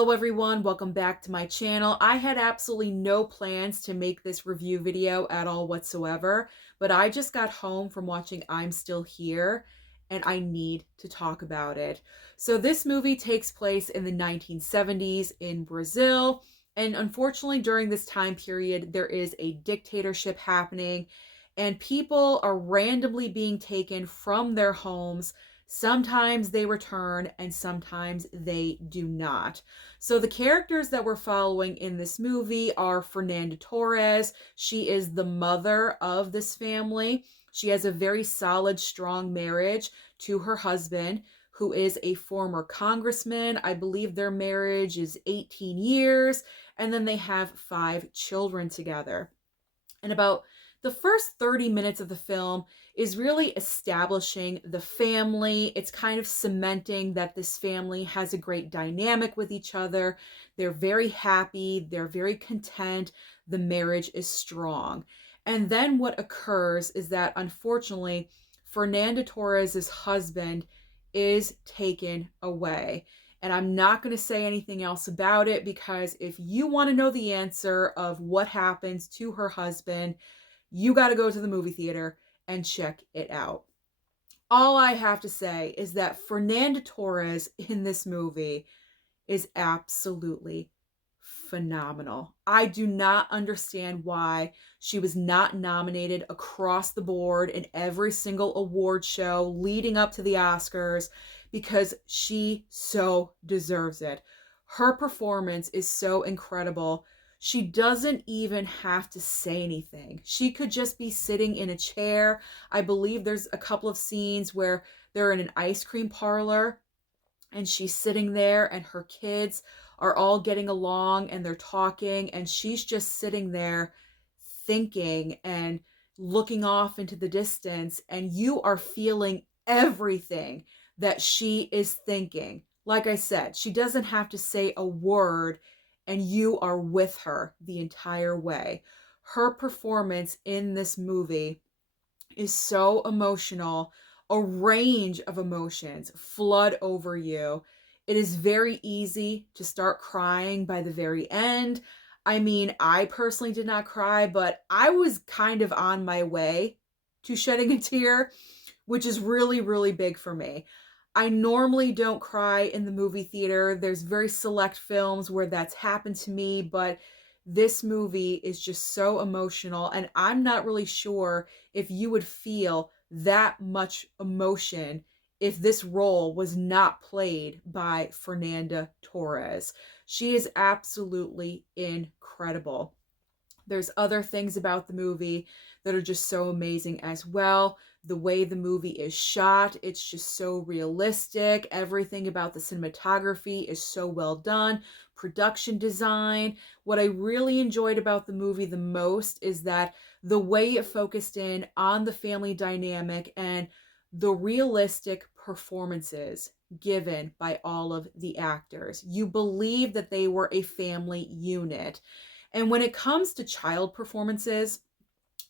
Hello everyone, welcome back to my channel. I had absolutely no plans to make this review video at all whatsoever, but I just got home from watching I'm Still Here and I need to talk about it. So this movie takes place in the 1970s in Brazil, and unfortunately during this time period there is a dictatorship happening and people are randomly being taken from their homes. Sometimes they return and sometimes they do not. So the characters that we're following in this movie are Fernanda Torres. She is the mother of this family. She has a very solid, strong marriage to her husband, who is a former congressman. I believe their marriage is 18 years, and then they have 5 children together. And about the first 30 minutes of the film is really establishing the family. It's kind of cementing that this family has a great dynamic with each other. They're very happy, they're very content, the marriage is strong. And then what occurs is that unfortunately, Fernanda Torres's husband is taken away. And I'm not going to say anything else about it because if you want to know the answer of what happens to her husband, you got to go to the movie theater and check it out. All I have to say is that Fernanda Torres in this movie is absolutely phenomenal. I do not understand why she was not nominated across the board in every single award show leading up to the Oscars, because she so deserves it. Her performance is so incredible. She doesn't even have to say anything. She could just be sitting in a chair. I believe there's a couple of scenes where they're in an ice cream parlor and she's sitting there and her kids are all getting along and they're talking and she's just sitting there thinking and looking off into the distance, and you are feeling everything that she is thinking. Like I said, she doesn't have to say a word and you are with her the entire way. Her performance in this movie is so emotional. A range of emotions flood over you. It is very easy to start crying by the very end. I mean, I personally did not cry, but I was kind of on my way to shedding a tear, which is really, really big for me. I normally don't cry in the movie theater. There's very select films where that's happened to me, but this movie is just so emotional, and I'm not really sure if you would feel that much emotion if this role was not played by Fernanda Torres. She is absolutely incredible. There's other things about the movie that are just so amazing as well. The way the movie is shot, it's just so realistic. Everything about the cinematography is so well done. Production design. What I really enjoyed about the movie the most is that the way it focused in on the family dynamic and the realistic performances given by all of the actors. You believe that they were a family unit. And when it comes to child performances,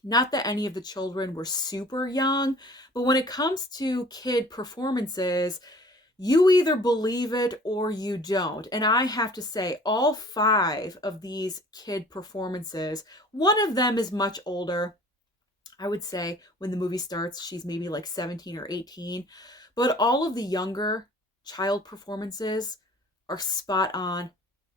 not that any of the children were super young, but when it comes to kid performances, you either believe it or you don't. And I have to say, all 5 of these kid performances, one of them is much older. I would say when the movie starts, she's maybe like 17 or 18. But all of the younger child performances are spot on,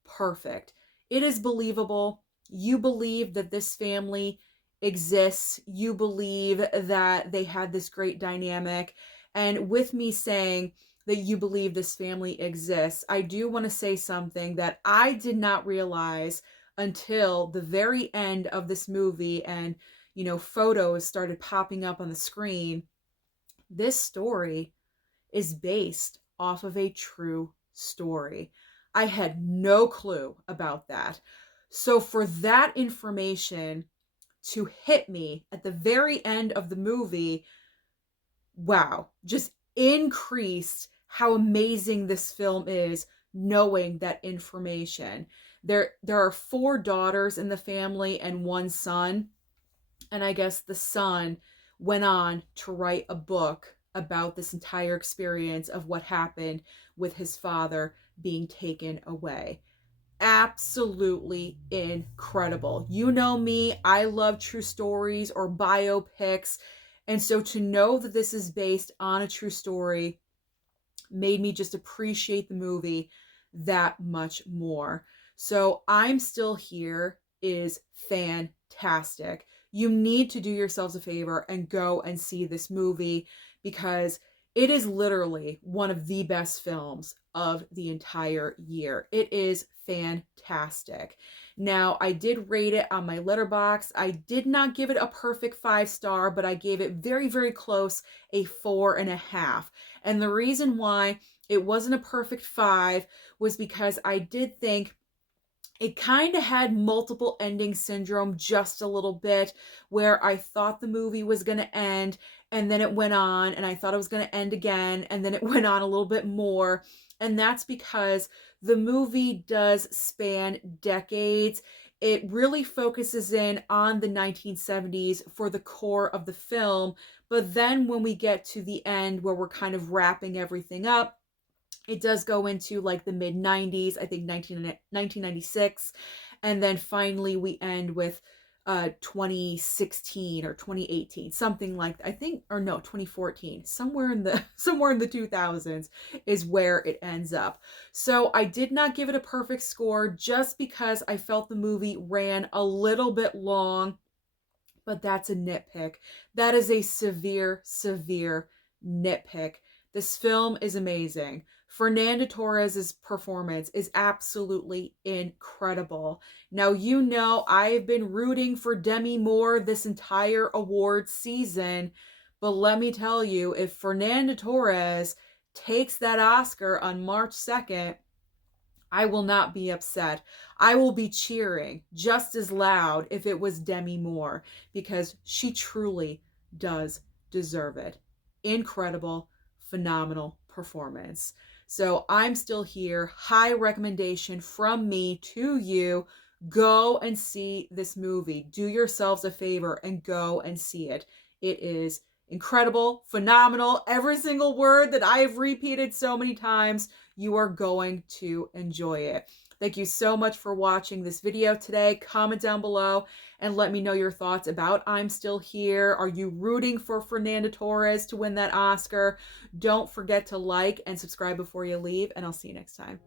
perfect. It is believable. You believe that this family exists. You believe that they had this great dynamic. And with me saying that you believe this family exists, I do want to say something that I did not realize until the very end of this movie, and photos started popping up on the screen. This story is based off of a true story. I had no clue about that. So for that information to hit me at the very end of the movie, wow, just increased how amazing this film is, knowing that information. There are 4 daughters in the family and 1 son. And I guess the son went on to write a book about this entire experience of what happened with his father being taken away. Absolutely incredible. You know me, I love true stories or biopics. And so to know that this is based on a true story made me just appreciate the movie that much more. So I'm Still Here is fantastic. You need to do yourselves a favor and go and see this movie because it is literally one of the best films of the entire year. It is fantastic. Now, I did rate it on my Letterboxd. I did not give it a perfect 5 star, but I gave it very, very close, a 4.5. And the reason why it wasn't a perfect 5 was because I did think it kind of had multiple ending syndrome just a little bit, where I thought the movie was going to end and then it went on, and I thought it was going to end again and then it went on a little bit more. And that's because the movie does span decades. It really focuses in on the 1970s for the core of the film. But then when we get to the end where we're kind of wrapping everything up, it does go into like the mid 90s, I think 1996. And then finally we end with 2016 or 2018, something like, I think, or no, 2014, somewhere in the somewhere in the 2000s is where it ends up. So I did not give it a perfect score just because I felt the movie ran a little bit long, but that's a nitpick. That is a severe, severe nitpick. This film is amazing. Fernanda Torres' performance is absolutely incredible. Now, you know, I've been rooting for Demi Moore this entire award season, but let me tell you, if Fernanda Torres takes that Oscar on March 2nd, I will not be upset. I will be cheering just as loud if it was Demi Moore, because she truly does deserve it. Incredible, phenomenal performance. So I'm Still Here. High recommendation from me to you. Go and see this movie. Do yourselves a favor and go and see it. It is incredible, phenomenal. Every single word that I have repeated so many times, you are going to enjoy it. Thank you so much for watching this video today. Comment down below and let me know your thoughts about I'm Still Here. Are you rooting for Fernanda Torres to win that Oscar? Don't forget to like and subscribe before you leave, and I'll see you next time.